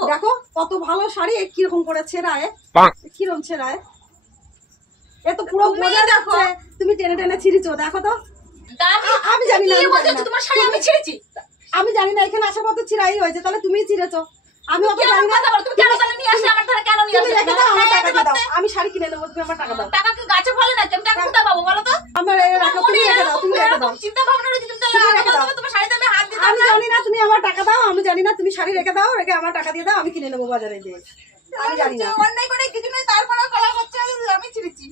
দেবো। দেখো কত ভালো শাড়ি, কিরকম করে ছেঁড়ায়, কিরকম ছেঁড়ায়, এ তো পুরো বোঝা যাচ্ছে তুমি টেনে টেনে ছিঁড়েছো। দেখো তো, আমি জানি না তোমার শাড়ি আমি ছিঁড়েছি, আমি জানি না, এখানে আসার পর তো ছিঁড়াই হয়েছে, তাহলে তুমি ছিঁড়েছো। আমি অত জানি না, তুমি কেন তাহলে নিয়ে আসলে আমার ধারে, কেন নিয়ে তুমি আসলে? রেখে দাও, আমার টাকা দিয়ে দাও, আমি শাড়ি কিনে নেবো, তুমি আমার টাকা দাও। টাকা কি গাছে ফলে না? আমি টাকা কোথায় পাবো বলো তো? আমার রাখো, তুমি রেখে দাও, তুমি রেখে দাও। চিন্তা ভাবনা রয়েছে, তুমি তাহলে আগে বলতে তোমার শাড়িতে আমি হাত দিতাম। আমি জানি না, তুমি আমার টাকা দাও, আমি জানি না, তুমি শাড়ি রেখে দাও, রেখে আমার টাকা দিয়ে দাও, আমি কিনে নেবো বাজারে যেয়ে। আমি জানি না, অন্যায় করে কিছু নেই, তারপরে কলা করছে আমি ছিঁড়েছি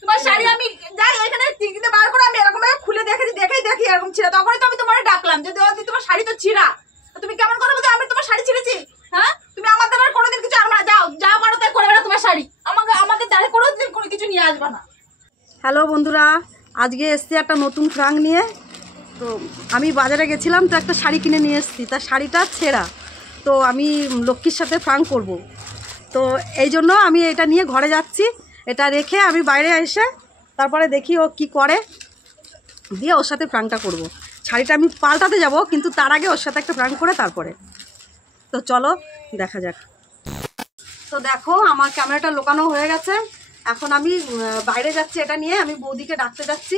তোমার শাড়ি। আমি যাই এখানে টিকিতে বার করে আমি এরকম ভাবে খুলে দেখি এরকম ছিঁড়া, তখনই তো আমি তোমার ডাকলাম যে তোমার শাড়ি তো ছিঁড়া, তুমি কেমন করে বলছো আমি তোমার শাড়ি ছিঁড়েছি? হ্যাঁ, তুমি আমার দ্বারা কোনোদিন কিছু আনবা না, যাও যা পারো তাই করে বেড়া তোমার শাড়ি, আমাদের দ্বারা কোনোদিন কোনো কিছু নিয়ে আসবা না। হ্যালো বন্ধুরা, আজকে এসছি একটা নতুন ফ্রাক নিয়ে। তো আমি বাজারে গেছিলাম, তো একটা শাড়ি কিনে নিয়ে এসেছি, তার শাড়িটা ছেঁড়া। তো আমি লক্ষ্মীর সাথে ফ্রাক করব, তো এই জন্য আমি এটা নিয়ে ঘরে যাচ্ছি। এটা রেখে আমি বাইরে এসে তারপরে দেখি ও কি করে, দিয়ে ওর সাথে ফ্রাকটা করব। শাড়িটা আমি পাল্টাতে যাব, কিন্তু তার আগে ওর সাথে একটা ফ্রাক করে তারপরে। তো চলো দেখা যাক। তো দেখো আমার ক্যামেরাটা লোকানো হয়ে গেছে, এখন আমি বাইরে যাচ্ছি এটা নিয়ে, আমি বৌদিকে ডাকতে যাচ্ছি।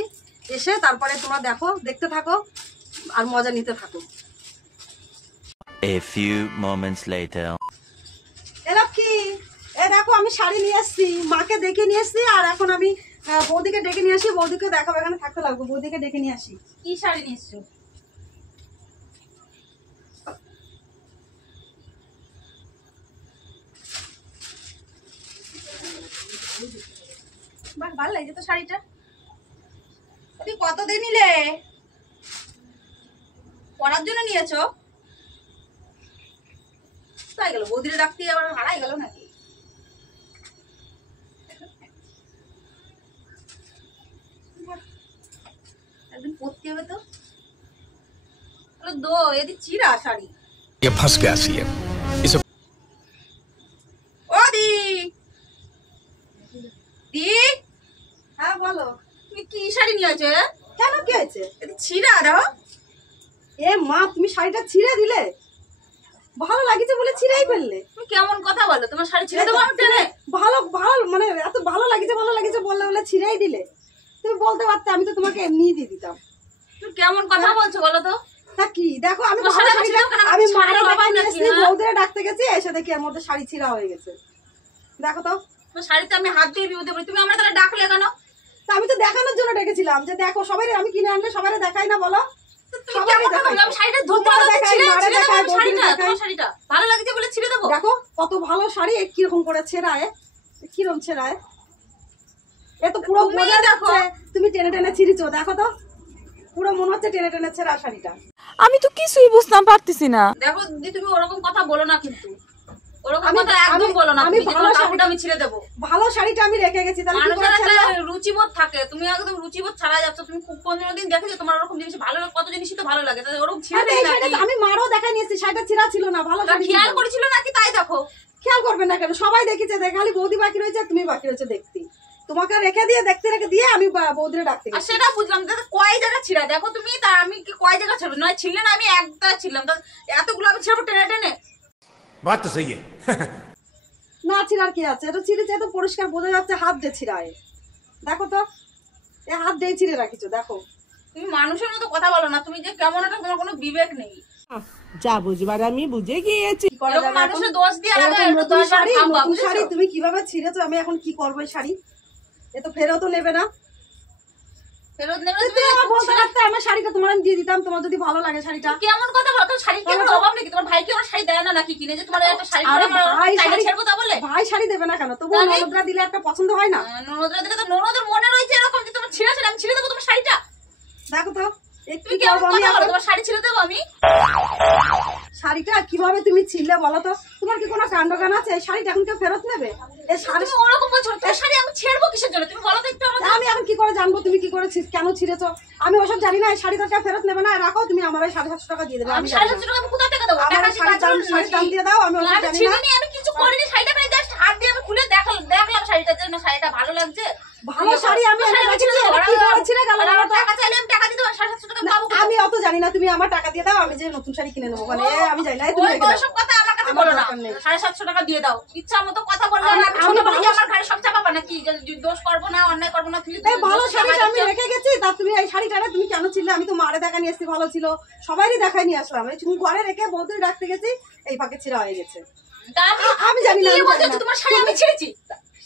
এসে তারপরে তোমরা দেখো, দেখতে থাকো আর মজা নিতে থাকো। A few moments later. এ লক্ষ্মী, এ দেখো আমি শাড়ি নিয়ে এসছি, মাকে ডেকে নিয়ে এসছি, আর এখন আমি বৌদিকে ডেকে নিয়ে আসি, বৌদিকে দেখাবো, এখানে থাকতে লাগবো, বৌদিকে ডেকে নিয়ে আসি। কি শাড়ি নিয়ে এসছো? বাহ, ভালো লাগছে তো শাড়িটা। তুমি কত দিয়ে নিলে? পরার জন্য নিয়েছো? তাই গেল, বৌদিরে ডাকতে আবার হারাই গেল নাকি? একদিন পরতে হবে তো। দো এদি চিরা শাড়ি। ये फंस गया सीएम इसे। ও দি দি, হ্যাঁ বলো, তুমি কি শাড়ি নিয়েছো? কেন কি হয়েছে? এদি চিরা দাও। এ মা, তুমি শাড়িটা ছিঁড়ে দিলে, ভালো লাগিছে বলে ছিঁড়েই ফেললে। তুমি কেমন কথা বলো? তোমার শাড়ি ছিঁড়ে দেবো আমি টেনে? ভালো ভালো মানে এত ভালো লাগিছে বললে বলে ছিঁড়েই দিলে। তুমি বলতে পারতে, আমি তো তোমাকে এমনিই দিয়ে দিতাম। তুমি কেমন কথা বলছো বলো তো? তা কি দেখো, আমি তোমার ভালো শাড়ি শাড়িটা ছিঁড়ে আমি শাড়ি মারা বাবা লাগাই নিয়ে নাকি, এসেছি, হ্যাঁ? বৌদিরে ডাকতে গেছি, এসে দেখি এর মধ্যে শাড়ি ছিঁড়া হয়ে গেছে। দেখো তো, তোমার শাড়িতে আমি হাত দিয়ে বিপদে পড়ি, তুমি আমরা তাহলে ডাকলে কেন? তা আমি তো দেখানোর জন্য ডেকেছিলাম, যে দেখো সবাই আমি কিনে আনলে সবাই দেখাই না বলো। তুমি কেমন কথা বলো? আমি শাড়িটা ধরতে তোমার পারছি, দেখাই, ছিঁড়ে মারা ছিঁড়ে দেবো দেখাই, আমি শাড়িটা। বৌদিরে তোমার দেখাই। শাড়িটা ভালো লাগছে বলে ছিঁড়ে দেবো? দেখো কত ভালো শাড়ি, কিরকম করে ছেঁড়ায়, কিরকম ছেঁড়ায়, এ তো পুরো তুমি বোঝা দেখো। যাচ্ছে তুমি টেনে টেনে ছিঁড়েছো। দেখো তো, পুরো মনে হচ্ছে টেনে টেনে ছেঁড়া শাড়িটা। আমি তো কিছুই বুঝতাম পারতেছি না। দেখো দিদি, তুমি ওরকম কথা বলো না, কিন্তু ওরকম আমি- কথা একদম আমি- বলো না। আমি তুমি ভালো তোমার শাড়ি- কাপড়টা আমি ছিঁড়ে দেবো। ভালো শাড়িটা আমি রেখে গেছি, তাহলে কি করে মানুষের একটা ছেড়ে দাও? রুচিবোধ থাকে, তুমি একদম রুচিবোধ ছাড়া যাচ্ছ। তুমি খুব কোনদিন দেখেছো তোমার ওরকম জিনিস ভালো লাগে? কত জিনিসই তো ভালো লাগে, তাহলে ওরকম ছিঁড়ে আরে দেয় এই নাকি? শাড়িটা আমি মারও দেখাই নিয়েছি, শাড়িটা ছিঁড়া ছিল না, ভালো শাড়ি খেয়াল ছিল। করেছিল নাকি তাই দেখো। খেয়াল করবেন না কেন, সবাই দেখেছে, খালি বৌদি বাকি রয়েছে, তুমি বাকি রয়েছে দেখতে। তোমাকে রেখে দিয়ে আমি বৌদিরে ডাকতে আর গেছি। সেটা বুঝলাম, দাদা কয় জায়গা ছিঁড়া দেখো তুমি, তা আমি কি কয় জায়গা ছিড়বো? নয় ছিললে না, আমি একটা ছিলাম, এতগুলো আমি ছিড়বো টেনে টেনে? बात तो सही है। না ছিঁড়ার কি আছে, এটা ছিঁড়েছে, তো পরিষ্কার বোঝা যাচ্ছে হাত দিয়ে ছিঁড়ায়। দেখো তো, এ হাত দিয়ে ছিঁড়ে রাখিছো, দেখো। তুমি মানুষের মতো কথা বলো না, তুমি যে কেমন একটা, তোমার কোনো বিবেক নেই। যা বুঝবার আমি বুঝে গিয়েছি। কি করা এরকম যাবে এখন? মানুষের দোষ দিয়ে এরকম আগে নতুন শাড়ি, নতুন বুঝেছো? শাড়ি তুমি কিভাবে ছিঁড়েছো, আমি এখন কি করবো এই শাড়ি? এ তো ফেরতও নেবে না। ফেরত নেবে না, তুমি আমার বলতে তুমি পারতে, আমার শাড়িটা তোমার আমি দিয়ে দিতাম, তোমার যদি ভালো লাগে শাড়িটা। কেমন কথা বলো? তোমার শাড়ি কি আমার অভাব নাকি? তোমার ভাই কি আমার শাড়ি দেয় না নাকি কিনে, যে তোমার একটা শাড়ি আরে পরে আমার ভাই চাইলে শাড়ি, ছেড়বো তা বলে? ভাই শাড়ি দেবে না কেন? তবু তাহলে? ননদরা দিলে একটা পছন্দ হয় না? ননদরা দিলে তো ননদের মনে রয়েছে এরকম যে তোমার ছিঁড়ে ছিল, আমি ছিঁড়ে দেবো তোমার শাড়িটা? দেখো তো, তুমি কেমন কথা বলো? তোমার শাড়ি ছিঁড়ে দেবো আমি? শাড়িটা কিভাবে তুমি ছিঁড়লে বলো তো? তোমার কি কোনো কাণ্ড জ্ঞান আছে? এই শাড়িটা এখন কেউ ফেরত নেবে? এই শাড়ি তুমি ওরকম বলছো, তোর শাড়ি আমি ছেড়বো কিসের জন্য? তুমি বলো তো একটু আমাকে। আমি এখন কি করে জানবো তুমি কি করে কেন ছিঁড়েছো? আমি ওসব জানি না, এই শাড়িটা কেউ ফেরত নেবে না, রাখো তুমি, আমার ওই 750 টাকা দিয়ে দেবে। আমি আমি সাড়ে জানি না। 700 টাকা আমি কোথা থেকে দেবো? আমার টাকা ওই শাড়ির দাম, শাড়ির দাম দিয়ে দাও, আমি ওসব আমি জানি না। ছিঁড়িনি, আমি কিছু করিনি, শাড়িটা খালি জাস্ট হাত দিয়ে আমি খুলে দেখলাম শাড়িটার জন্য, শাড়িটা ভালো লাগছে। ভালো শাড়ি আমি এনে রেখেছি, এটা কি করে ছিঁড়ে গেল? আর আমার টাকা চাইলে আমি টাকা দিতে পারি, 750 টাকা পাবো কোথায়? আমি অত জানি না, তুমি আমার টাকা দিয়ে দাও, আমি যে নতুন শাড়ি কিনে নেবো। মানে আমি জানি না, এই তুমি ওই রেখে দাও। ওইসব কথা আমার কাছে বলো না। দরকার নেই। 750 টাকা দিয়ে দাও। ইচ্ছা মতো কথা বললে আমি- আমি আমি ছোট বলে কি ভালো- আমার ঘরে সব চাপাবা নাকি? যে দোষ করবো না, অন্যায় করবো না, তুমি এই ভালো দোষ শাড়িটা আমি চাপাই রেখে গেছি, তা তুমি এই শাড়িটা তুমি কেন ছিলে? আমি তো মারে দেখা নিয়ে এসেছি, ভালো ছিল, সবাইরই দেখাই নিয়ে আসলাম। এই তুমি ঘরে রেখে বৌদির ডাকতে গেছি, এই ফাঁকে ছিঁড়া হয়ে গেছে। তা আমি জানি না, কি আমি বলছো জানি না। তোমার শাড়ি আমি ছিঁড়েছি?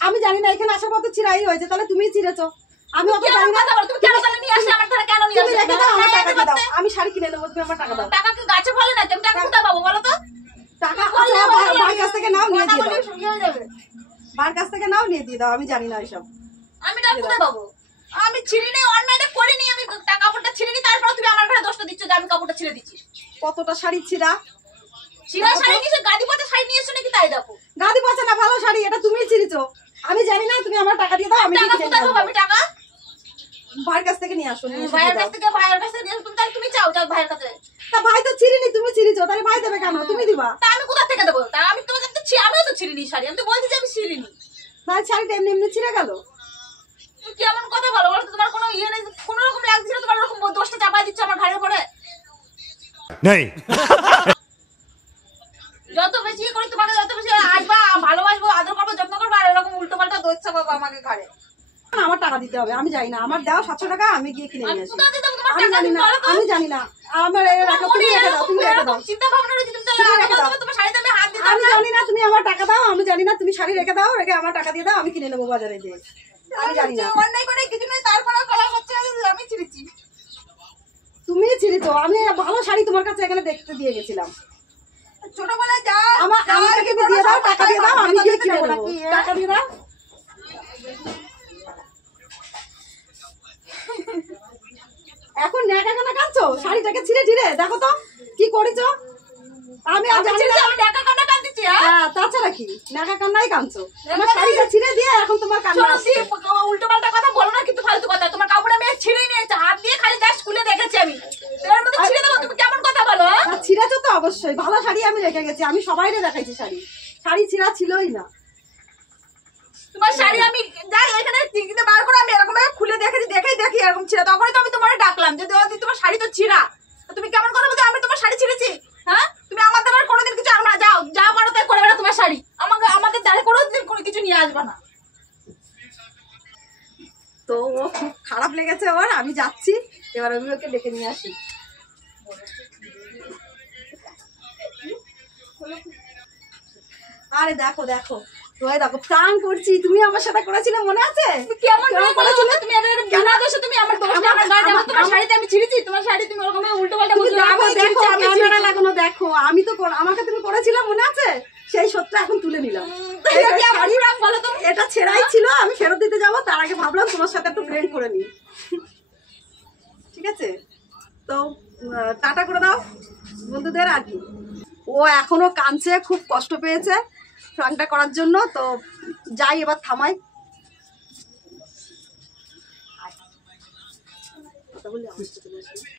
আমি জানি না, এখানে আসার পর তো ছিঁড়াই হয়েছে, তাহলে তুমি ছিঁড়েছো। আমি অত কেন জানি না। কথা বলো? তুমি কেন তাহলে নিয়ে আসলে আমার ঘরে কেন নিয়ে তুমি আসলে? রেখে দাও, আমার হ্যাঁ, টাকা দিয়ে দাও। করতে। আমি শাড়ি কিনে নেবো, তুমি আমার টাকা দাও। টাকা কি গাছে ফলে নাকি? আমি টাকা কোথায় পাবো বলো তো? টাকা বললে আচ্ছা, ভালো বাড়ির কাছ থেকে নাও, নিয়ে কথা দিয়ে বললে দাও। শুকিয়ে যাবে। বাড়ির কাছ থেকে নাও, নিয়ে দিয়ে দাও। আমি জানি না এসব। আমি টাকা কোথায় পাবো? আমি ছিঁড়িনি, অন্যায়টা করিনি, আমি কাপড়টা ছিঁড়িনি, তারপর তুমি আমার ঘরে দোষটা দিচ্ছ যে আমি কাপড়টা ছিঁড়ে দিচ্ছি। কতটা শাড়ি ছিঁড়া? ছিঁড়া শাড়ি নিয়ে গাদি পাতা শাড়ি নিয়ে এসো নাকি তাই দেখো। গাদি পচা না, ভালো শাড়ি, এটা তুমি ছিঁড়েছো। আমি জানি না, তুমি আমার টাকা দিয়ে দাও, আমি টাকা কিনে কোথায় নেবো। পাবো? আমি টাকা ভাইয়ের কাছ থেকে নিয়ে আসো, নিয়ে এসে দিয়ে ভাইয়ের দাও। কাছ থেকে নিয়ে আসো। তাহলে তুমি চাও ভাইয়ের কাছে। তা ভাই তো ছিঁড়িনি, তুমি ছিঁড়েছো, তাহলে ভাই দেবে কেন? তুমি দিবা। তা আমি কোথা থেকে দেবো? তা আমি তো আমিও তো ছিঁড়িনি শাড়ি, আমি তো বলছি যে আমি ছিঁড়িনি। ভাই শাড়িটা এমনি এমনি ছিঁড়ে গেল। তুমি কেমন কথা বলো বলো তো? তোমার কোনো ইয়ে নেই, কোনো রকম লাগছিল, তোমার এরকম দোষটা চাপাই দিচ্ছ আমার ঘাড়ের উপরে। नहीं যত বেশি ইয়ে করি তোমাকে, যত বেশি আসবা, ভালোবাসবো, আদর করবো, যত্ন করবো, আর এরকম উল্টো পাল্টা দোষ চাপাবো আমাকে ঘাড়ে। আমার টাকা দিতে হবে, আমি জানি না। আমার দাও 700 টাকা, আমি গিয়ে কিনে আমি নিয়ে আসি। কোথা দিয়ে দেবো তোমার আমি টাকা? জানি তুমি না, বলো তো। আমি জানি না। আমার রাখো, তুমি রেখে দাও, তুমি রেখে দাও। চিন্তা ভাবনা রয়েছে, তুমি তাহলে তুমি আগে রেখে দাও। বলতে তোমার শাড়িতে আমি হাত দিতাম আমি না। জানি না, তুমি আমার টাকা দাও। আমি জানি না, তুমি শাড়ি রেখে দাও, রেখে আমার টাকা দিয়ে দাও, আমি কিনে নেবো বাজারে গিয়ে। আমি জানি না। অন্যায় করে কিছু নেই, তারপরে কলা হচ্ছে আমি ছিঁড়েছি। তুমি ছিঁড়েছো। আমি ভালো শাড়ি তোমার কাছে এখানে দেখতে দিয়ে গেছিলাম। ছোটবেলায় যা আমাকে দিয়ে দাও, টাকা দিয়ে দাও, আমি গিয়ে কিনে নেবো। টাকা দিয়ে দাও। এখন ন্যাকা কেন কাঁদছো? শাড়িটাকে ছিঁড়ে ছিঁড়ে দেখো তো কি করেছো। আমি আর জানি না। আমি টাকা কাটা কাঁদতেছি। হ্যাঁ, তাছাড়া কি ন্যাকা কান্নাই কাঁদছো? আমার শাড়িটা ছিঁড়ে দিয়ে এখন তোমার কান্না আসছে। উল্টো পাল্টা কথা বলো না, কিন্তু ফালতু কথা। তোমার কাপড় আমি ছিঁড়ে নিয়েছি, হাত দিয়ে খালি জাস্ট খুলে দেখেছি আমি। এর মধ্যে ছিঁড়ে দেবো? তুমি কেমন কথা বলো? আর ছিঁড়েছো তো অবশ্যই। ভালো শাড়ি আমি রেখে গেছি, আমি সবাইরে দেখাইছি শাড়ি। শাড়ি ছিঁড়া ছিলই না। তোমার শাড়ি আমি যাই এখানে টিকিতে বার করে আমি এরকম ভাবে খুলে দেখি এরকম ছিঁড়া। তখনই তো আমি তোমার ডাকলাম যে দেওয়াদি তোমার শাড়ি তো ছিঁড়া, তুমি কেমন করে বলছো আমি তোমার শাড়ি ছিঁড়েছি? হ্যাঁ, তুমি আমাদের আর কোনোদিন কিছু আনবা না। যাও যা পারো তাই করে বেড়া তোমার শাড়ি। আমাদের দ্বারে কোনোদিন কোনো কিছু নিয়ে আসবা না। তো ও খুব খারাপ লেগেছে ওর। আমি যাচ্ছি, এবার আমি ওকে ডেকে নিয়ে আসি। আরে দেখো দেখো, তোমায় দেখো, প্রাণ করছি। তুমি আমার সাথে করেছিলে, মনে আছে? কেমন কেমন করে করেছিলে? তুমি এর বিনা দোষে তুমি আমার দোষ দিয়ে আমার গায়ে যাবো? তোমার শাড়িতে আমি ছিঁড়েছি? তোমার শাড়ি তুমি ওরকম উল্টো পাল্টা তুমি বলছো? দেখো, আমি দেখো, ছিঁড়েছি, আমি ক্যামেরা ছিঁড়েছি। লাগানো দেখো। আমি তো আমাকে তুমি করেছিলে, মনে আছে? সেই সত্যি এখন তুলে নিলাম। এটা কি আমার রং বলো তো? এটা ছেঁড়াই ছিল, আমি ফেরত দিতে যাবো, তার আগে ভাবলাম তোমার সাথে একটু ফ্রেন্ড করে নিই। ঠিক আছে, তো টাটা করে দাও বন্ধুদের। আর কি, ও এখনো কাঁদছে, খুব কষ্ট পেয়েছে ফ্রাংটা করার জন্য। তো যাই, এবার থামাই। কথা বলি, আমার সাথে চলে আসবে।